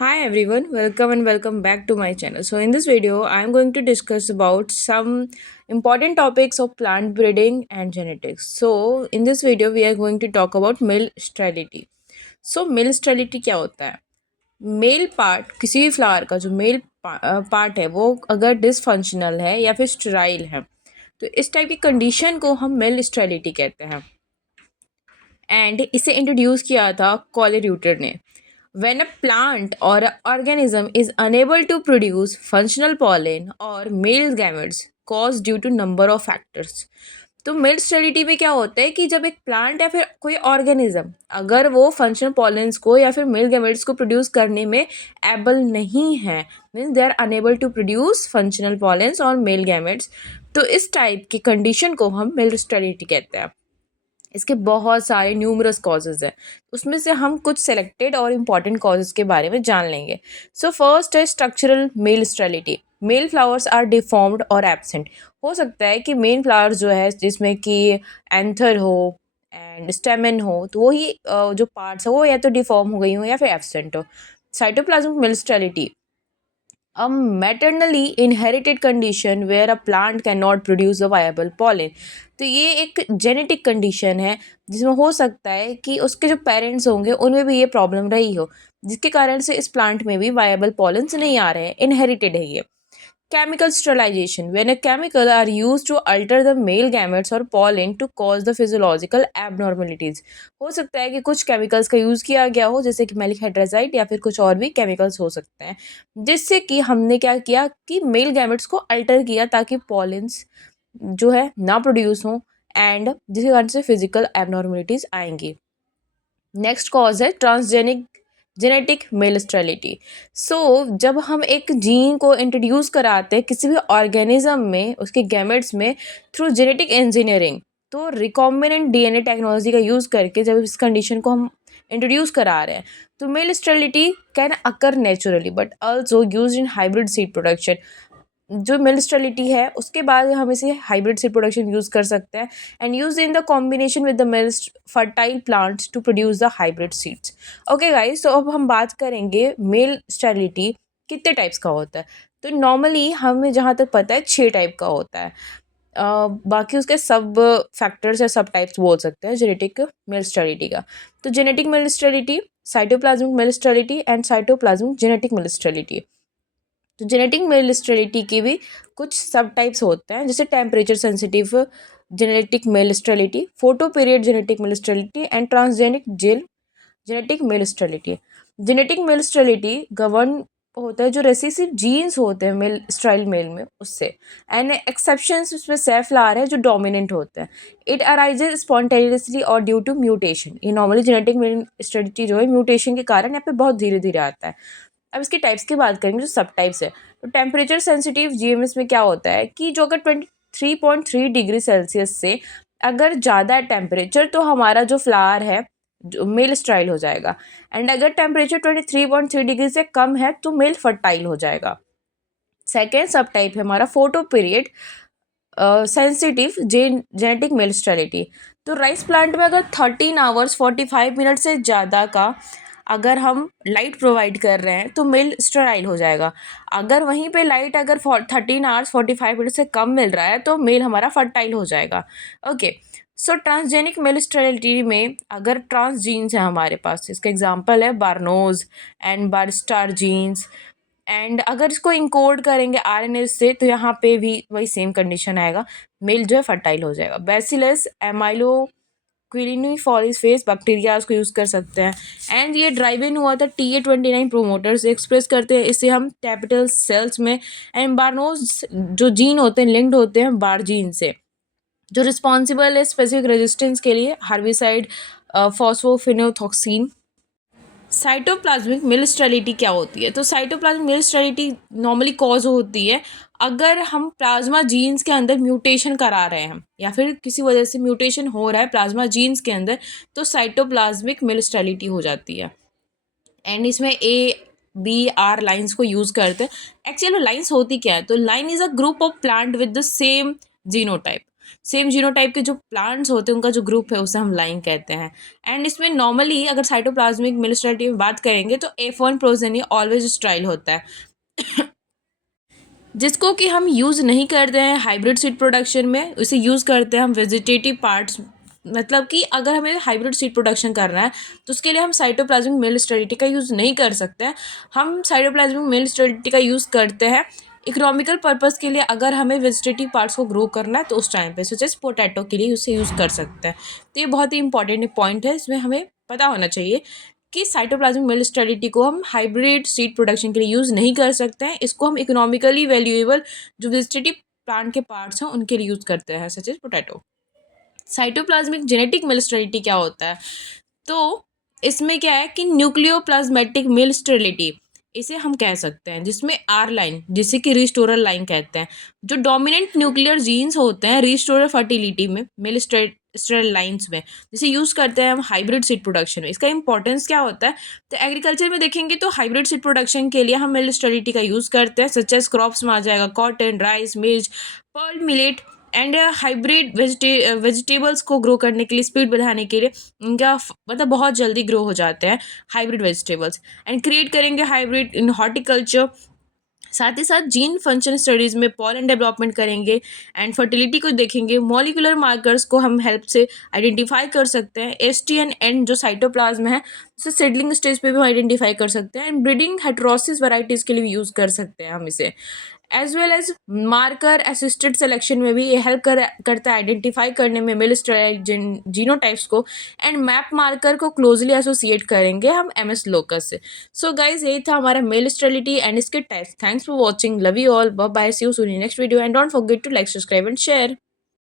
Hi everyone, welcome and welcome back to my channel. So in this video, I am going to discuss about some important topics of plant breeding and genetics. So in this video, we are going to talk about male sterility. So male sterility क्या होता है? Male part किसी भी flower का जो male part है वो अगर डिसफंक्शनल है या फिर स्टेराइल है तो इस टाइप की कंडीशन को हम मेल स्टेरिलिटी कहते हैं एंड इसे इंट्रोड्यूस किया था कॉलेर्यूटर ने. When a plant or an organism is unable to produce functional pollen or male gametes caused due to number of factors. तो मेल स्टेरिलिटी में क्या होता है कि जब एक प्लांट या फिर कोई ऑर्गेनिज्म अगर वो फंक्शनल पॉलेंस को या फिर मेल गैमेट्स को प्रोड्यूस करने में एबल नहीं है, means they are unable to produce functional pollens और मेल गैमेट्स, तो इस टाइप की कंडीशन को हम मेल स्टेरिलिटी कहते हैं. इसके बहुत सारे न्यूमरस कॉजेज़ हैं, उसमें से हम कुछ सेलेक्टेड और इम्पॉर्टेंट कॉजेज़ के बारे में जान लेंगे. सो फर्स्ट है structural male sterility. Male flowers are deformed और एब्सेंट. हो सकता है कि मेन फ्लावर जो है जिसमें कि एंथर हो एंड स्टेमन हो तो वही जो पार्ट्स है वो या तो डिफॉर्म हो गई हो या फिर एब्सेंट हो. Cytoplasmic male sterility, a maternally inherited condition where a plant cannot produce a viable pollen. तो ये एक जेनेटिक कंडीशन है जिसमें हो सकता है कि उसके जो पेरेंट्स होंगे उनमें भी ये प्रॉब्लम रही हो, जिसके कारण से इस प्लांट में भी वायबल पॉलेंस नहीं आ रहे हैं. इनहेरिटेड है ये. Chemical sterilization, when a chemical are used to alter the male gametes or pollen to cause the physiological abnormalities. हो सकता है कि कुछ केमिकल्स का यूज़ किया गया हो जैसे कि मैलिक हाइड्राजाइड या फिर कुछ और भी केमिकल्स हो सकते हैं जिससे कि हमने क्या किया कि मेल गैमेट्स को अल्टर किया ताकि पॉलेंस जो है ना प्रोड्यूस हो एंड जिसके कारण से फिजिकल एबनॉर्मलिटीज़ आएंगी. नेक्स्ट कॉज है ट्रांसजेनिक जेनेटिक मेल स्टेरिलिटी. सो जब हम एक जीन को इंट्रोड्यूस कराते हैं किसी भी ऑर्गेनिज्म में उसके गैमेट्स में थ्रू जेनेटिक इंजीनियरिंग, तो रिकॉम्बिनेंट डीएनए टेक्नोलॉजी का यूज़ करके जब इस कंडीशन को हम इंट्रोड्यूस करा रहे हैं तो male sterility can occur naturally but also use in hybrid seed production. जो मिल स्टेरिलिटी है उसके बाद हम इसे हाइब्रिड सीड प्रोडक्शन यूज़ कर सकते हैं and use in the combination with the male fertile plants to produce the hybrid seeds. Okay guys, तो अब हम बात करेंगे मेल स्टेरिलिटी कितने टाइप्स का होता है. तो नॉर्मली हमें जहाँ तक पता है 6 टाइप का होता है. बाकी उसके सब फैक्टर्स या सब टाइप्स बोल सकते हैं जेनेटिक मेल स्टेरिलिटी का. तो genetic male sterility, cytoplasmic male sterility and cytoplasmic genetic male sterility. तो जेनेटिक मेल स्टेरिलिटी के भी कुछ सब टाइप्स होते हैं जैसे temperature sensitive genetic male sterility, photoperiod genetic male sterility and transgenic gel genetic male sterility. Genetic male sterility govern होता है जो रेसिसिव जीन्स होते हैं मेल स्टाइल मेल में उससे, एंड एक्सेप्शंस उसमें सेफ्लावर है जो डोमिनेंट होता है. इट अराइजेज स्पॉन्टेनियसली और ड्यू टू म्यूटेशन. ये नॉर्मली जेनेटिक मेल स्टेरिलिटी जो है म्यूटेशन के कारण यहाँ पे बहुत धीरे धीरे आता है. अब इसके टाइप्स की बात करेंगे जो सब टाइप्स है. तो टेम्परेचर सेंसिटिव जीएमएस में क्या होता है कि जो अगर 23.3 डिग्री सेल्सियस से अगर ज़्यादा टेम्परेचर तो हमारा जो फ्लावर है जो मेल स्टाइल हो जाएगा, एंड अगर टेम्परेचर 23.3 डिग्री से कम है तो मेल फर्टाइल हो जाएगा. सेकेंड सब टाइप है हमारा photo period sensitive genetic male sterility. तो राइस प्लांट में अगर 13 आवर्स 45 मिनट से ज़्यादा का अगर हम लाइट प्रोवाइड कर रहे हैं तो मेल स्टेराइल हो जाएगा. अगर वहीं पे लाइट अगर 13 आवर्स 45 मिनट से कम मिल रहा है तो मेल हमारा फर्टाइल हो जाएगा. Okay, so transgenic male sterility में अगर ट्रांस जीन्स है हमारे पास, इसका एग्जांपल है बार्नोज एंड बारस्टार जीन्स, एंड अगर इसको इंकोड करेंगे आरएनए से तो यहाँ पे भी वही सेम कंडीशन आएगा, मेल जो है फर्टाइल हो जाएगा. बेसिलस एमाइलो क्विलिनिफॉलिस फेस बैक्टीरिया उसको यूज़ कर सकते हैं. एंड ये ड्राइव इन हुआ था TA29 प्रोमोटर्स एक्सप्रेस करते हैं इसे हम कैपिटल सेल्स में. एंड बार्नोज जो जीन होते हैं लिंक्ड होते हैं बार जीन से जो रिस्पॉन्सिबल है स्पेसिफिक रेजिस्टेंस के लिए हार्बिसाइड फॉस्फोफिनोथॉक्सिन. साइटोप्लाज्मिक मिल स्टेरिलिटी क्या होती है. तो साइटोप्लाज्मिक मिल स्टेरिलिटी नॉर्मली कॉज होती है अगर हम प्लाज्मा जीन्स के अंदर म्यूटेशन करा रहे हैं या फिर किसी वजह से म्यूटेशन हो रहा है प्लाज्मा जीन्स के अंदर तो साइटोप्लाज्मिक मिल स्टेरिलिटी हो जाती है. एंड इसमें ABR लाइन्स को यूज़ करते हैं. एक्चुअली लाइन्स होती क्या है, तो line is a group of plant with the same genotype. Same genotype के जो प्लांट्स होते हैं उनका जो ग्रुप है उसे हम लाइन कहते हैं। एंड इसमें नॉर्मली अगर साइटोप्लाज्मिक मिलिस्टेरिटी में बात करेंगे तो F1 प्रोजेनी ऑलवेज स्टाइल होता है जिसको कि हम यूज़ नहीं करते हैं हाइब्रिड सीड प्रोडक्शन में, उसे यूज़ करते हैं हम वेजिटेटिव पार्ट्स। मतलब कि अगर हमें हाइब्रिड सीड प्रोडक्शन करना है तो उसके लिए हम साइटोप्लाज्मिक मेल स्टेरिलिटी का यूज़ नहीं कर सकते हैं। हम साइटोप्लाज्मिक मेल स्टेरिलिटी का यूज़ करते हैं इकोनॉमिकल पर्पज़ के लिए। अगर हमें वेजिटेटिव पार्ट्स को ग्रो करना है तो उस टाइम पे सच एज पोटैटो के लिए उसे यूज़ कर सकते हैं। तो ये बहुत ही इंपॉर्टेंट पॉइंट है, इसमें हमें पता होना चाहिए कि साइटोप्लाज्मिक मेल स्टेरिलिटी को हम हाइब्रिड सीड प्रोडक्शन के लिए यूज़ नहीं कर सकते हैं। इसको हम इकोनॉमिकली वैल्यूएबल जो वेजिटेटिव प्लांट के पार्ट्स हैं उनके लिए यूज़ करते हैं such as potato. Cytoplasmic genetic male sterility क्या होता है? तो इसमें क्या है कि न्यूक्लियोप्लाज्मेटिक मेल स्टेरिलिटी इसे हम कह सकते हैं, जिसमें आर लाइन जिसे कि रिस्टोरर लाइन कहते हैं, जो डोमिनेंट न्यूक्लियर जीन्स होते हैं रिस्टोरर फर्टिलिटी में मेल स्टेरल लाइन्स में, जिसे यूज़ करते हैं हम हाइब्रिड सीड प्रोडक्शन में। इसका इंपॉर्टेंस क्या होता है? तो एग्रीकल्चर में देखेंगे तो हाइब्रिड सीड प्रोडक्शन के लिए हम मेल स्टेरिलिटी का यूज़ करते हैं, सच एज क्रॉप्स में आ जाएगा कॉटन, राइस, मिर्च, pearl millet and hybrid vegetables को ग्रो करने के लिए, स्पीड बढ़ाने के लिए इनका मतलब बहुत जल्दी ग्रो हो जाते हैं हाइब्रिड वेजिटेबल्स। एंड क्रिएट करेंगे हाइब्रिड इन हॉर्टिकल्चर। साथ ही साथ जीन फंक्शन स्टडीज़ में पॉलन डेवलपमेंट करेंगे एंड फर्टिलिटी को देखेंगे। मॉलिकुलर मार्कर्स को हम हेल्प से आइडेंटिफाई कर सकते हैं। एसटीएन एंड जो साइटोप्लाज्म है उसे सीडलिंग स्टेज पे भी आइडेंटिफाई कर सकते हैं एंड ब्रीडिंग हेटेरोसिस वैराइटीज़ के लिए भी यूज़ कर सकते हैं हम इसे। As well as marker assisted selection में भी ये हेल्प करता है आइडेंटिफाई करने में मेल जीनोटाइप्स को। एंड मैप मार्कर को क्लोजली एसोसिएट करेंगे हम MS लोकस से। सो गाइज यही था हमारा मेल स्टेरिलिटी एंड इसके types. Thanks for watching, love you all, bye bye, see you soon in next video and don't forget to like, subscribe and share.